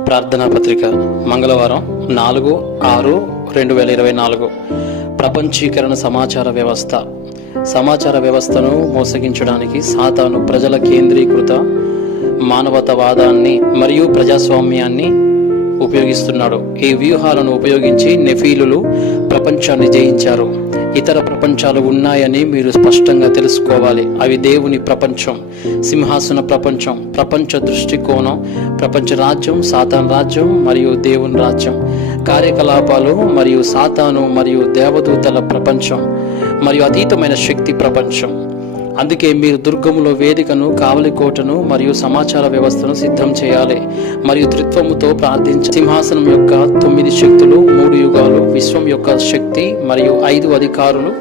ప్రార్థనా పత్రిక మంగళవారం నాలుగు ఆరు రెండు వేల ఇరవై నాలుగు. ప్రపంచీకరణ సమాచార వ్యవస్థ. సమాచార వ్యవస్థను మోసగించడానికి సాతాను ప్రజల కేంద్రీకృత మానవతవాదాన్ని మరియు ప్రజాస్వామ్యాన్ని ఉపయోగిస్తున్నాడు. ఈ వ్యూహాలను ఉపయోగించి నెఫీలులు ప్రపంచాన్ని జయించారు. ఇతర ప్రపంచాలు ఉన్నాయని మీరు స్పష్టంగా తెలుసుకోవాలి. అవి దేవుని ప్రపంచం సింహాసన ప్రపంచం ప్రపంచ దృష్టికోణం ప్రపంచ రాజ్యం సాతాన్ రాజ్యం మరియు దేవుని రాజ్యం కార్యకలాపాలు మరియు సాతాను మరియు దేవదూతల ప్రపంచం మరియు అతీతమైన శక్తి ప్రపంచం. అందుకే మీరు దుర్గములో వేదికను కావలికోటను మరియు సమాచార వ్యవస్థను సిద్ధం చేయాలి. మరియు త్రిత్వముతో ప్రార్థించ సింహాసనం యొక్క తొమ్మిది శక్తులు మూడు యుగాలు విశ్వం యొక్క శక్తి మరియు ఐదు అధికారులు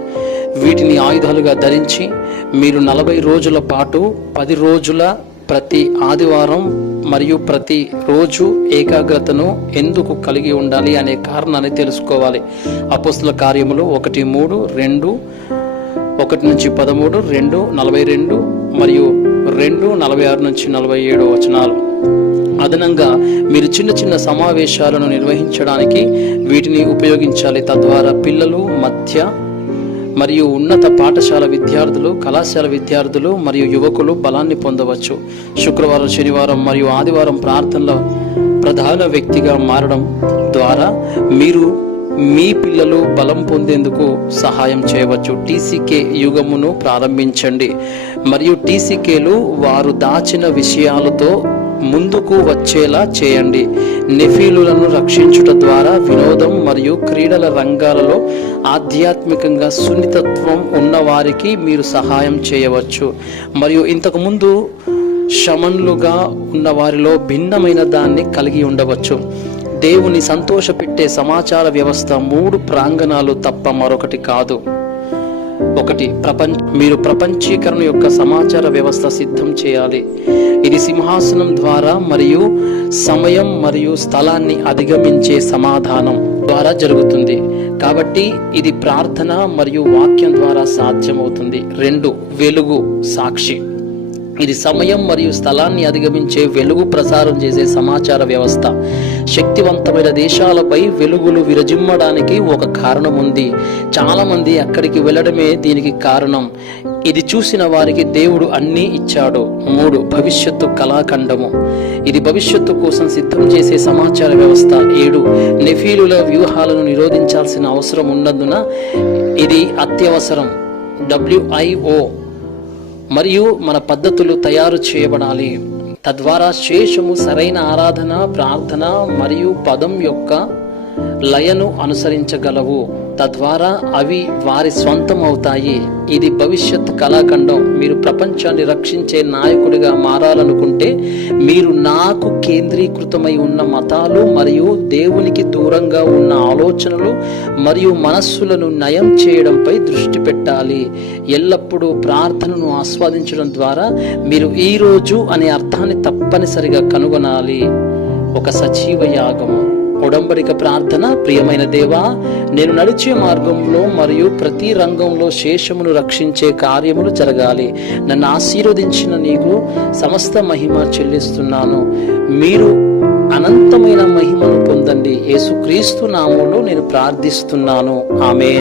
వీటిని ఆయుధాలుగా ధరించి మీరు నలభై రోజుల పాటు పది రోజుల ప్రతి ఆదివారం మరియు ప్రతి రోజు ఏకాగ్రతను ఎందుకు కలిగి ఉండాలి అనే కారణాన్ని తెలుసుకోవాలి. అపోస్తుల కార్యములు ఒకటి మూడు రెండు ఒకటి నుంచి పదమూడు రెండు నలభై రెండు మరియు రెండు నలభై ఆరు నుంచి నలభై ఏడు వచనాలు. అదనంగా మీరు చిన్న చిన్న సమావేశాలను నిర్వహించడానికి వీటిని ఉపయోగించాలి. తద్వారా పిల్లలు మధ్య మరియు ఉన్నత పాఠశాల విద్యార్థులు కళాశాల విద్యార్థులు మరియు యువకులు బలాన్ని పొందవచ్చు. శుక్రవారం శనివారం మరియు ఆదివారం ప్రార్థనలో ప్రధాన వ్యక్తిగా మారడం ద్వారా మీరు మీ పిల్లలు బలం పొందేందుకు సహాయం చేయవచ్చు. టీసీకే యుగమును ప్రారంభించండి. మరియు టీసీకేలు వారు దాచిన విషయాలతో ముందుకు వచ్చేలా చేయండి. నెఫీలులను రక్షించుట ద్వారా వినోదం మరియు క్రీడల రంగాలలో ఆధ్యాత్మికంగా సున్నితత్వం ఉన్నవారికి మీరు సహాయం చేయవచ్చు. మరియు ఇంతకుముందు శమన్లుగా ఉన్న వారిలో భిన్నమైన దాన్ని కలిగి ఉండవచ్చు. దేవుని సంతోషపెట్టే సమాచార వ్యవస్థ మూడు ప్రాంగణాలు తప్ప మరొకటి కాదు. ఒకటి ప్రపంచ మీరు ప్రపంచీకరణ యొక్క సమాచార వ్యవస్థ సిద్ధం చేయాలి. ఇది సింహాసనం ద్వారా మరియు సమయం మరియు స్థలాన్ని అధిగమించే సమాధానం ద్వారా జరుగుతుంది. కాబట్టి ఇది ప్రార్థన మరియు వాక్యం ద్వారా సాధ్యమవుతుంది. రెండు వెలుగు సాక్షి. ఇది సమయం మరియు స్థలాన్ని అధిగమించే వెలుగు ప్రసారం చేసే సమాచార వ్యవస్థ. శక్తివంతమైన దేశాలపై వెలుగులు విరజిమ్మడానికి ఒక కారణం ఉంది చాలామంది అక్కడికి వెళ్ళడమే దీనికి కారణం. ఇది చూసిన వారికి దేవుడు అన్నీ ఇచ్చాడు. మూడు భవిష్యత్తు కళాఖండము. ఇది భవిష్యత్తు కోసం సిద్ధం చేసే సమాచార వ్యవస్థ. ఏడు నెఫీలుల వ్యూహాలను నిరోధించాల్సిన అవసరం ఉన్నందున ఇది అత్యవసరం. డబ్ల్యూఐఓ మరియు మన పద్ధతులు తయారు చేయబడాలి. తద్వారా శేషము సరైన ఆరాధన ప్రార్థన మరియు పదం యొక్క లయను అనుసరించగలవు. తద్వారా అవి వారి స్వంతం అవుతాయి ఇది భవిష్యత్ కళాఖండం. మీరు ప్రపంచాన్ని రక్షించే నాయకుడిగా మారాలనుకుంటే మీరు నాకు కేంద్రీకృతమై ఉన్న మతాలు మరియు దేవునికి దూరంగా ఉన్న ఆలోచనలు మరియు మనస్సులను నయం చేయడంపై దృష్టి పెట్టాలి. ఎల్లప్పుడూ ప్రార్థనను ఆస్వాదించడం ద్వారా మీరు ఈ రోజు అనే అర్థాన్ని తప్పనిసరిగా కనుగొనాలి. ఒక సజీవ యాగము. ఉడంబడిక ప్రార్థన. ప్రియమైన దేవా నేను నడిచే మార్గంలో మరియు ప్రతి రంగంలో శేషమును రక్షించే కార్యములు జరగాలి. నన్ను ఆశీర్వదించిన నీకు సమస్త మహిమ చెల్లిస్తున్నాను. మీరు అనంతమైన మహిమను పొందండి. యేసుక్రీస్తు నామంలో నేను ప్రార్థిస్తున్నాను. ఆమె